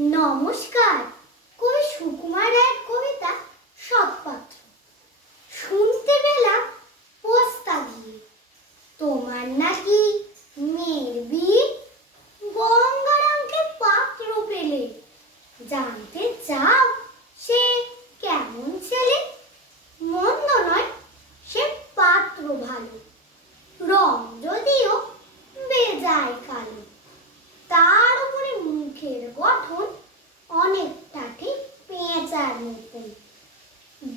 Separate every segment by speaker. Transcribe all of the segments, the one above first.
Speaker 1: নমস্কার। কবি সুকুমার রায়ের কবিতা সৎপাত্র। শুনতে পেলাম পোস্তা দিয়ে। তোমার নাকি মেয়ের বিয়ে? গঙ্গারামকে পাত্র পেলে। জানতে চাও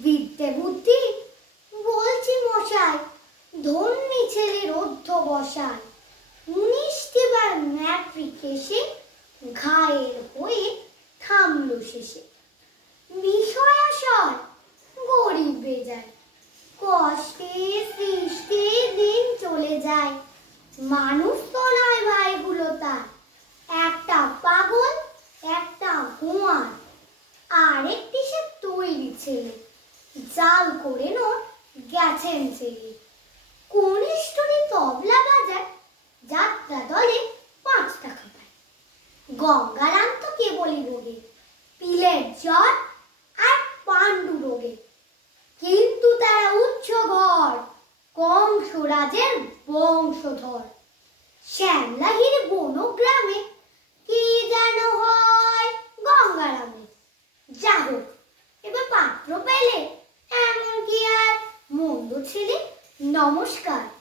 Speaker 1: বিদ্যে বুদ্ধি, বলছি মশাই ধন্যী ছেলের অধ্য বসায় উনিশটি বার ম্যাট্রিক এসে ঘায়ের হয়ে থামলো শেষে। বিষয় আসার গরিব বেজায় কষ্টে সৃষ্টি দিন চলে যায়। মানুষ তো নয় ভাইগুলো তার। একটা পাগল, একটা হুঁয়ার। আর একটি সে তৈরি ছেলে। জাল করে নোট গেছেন ছেলে কনিষ্ঠনী তবলা বাজায় যাত্রা দলে পাঁচ টাকা পায়। গঙ্গারাম তো কেবলই রোগে, পিলের জ্বর আর পাণ্ডু রোগে। কিন্তু তারা উচ্চ ঘর, কংসরাজের বংশধর। শ্যামলাহির বনগ্রামে ছেলে নমস্কার।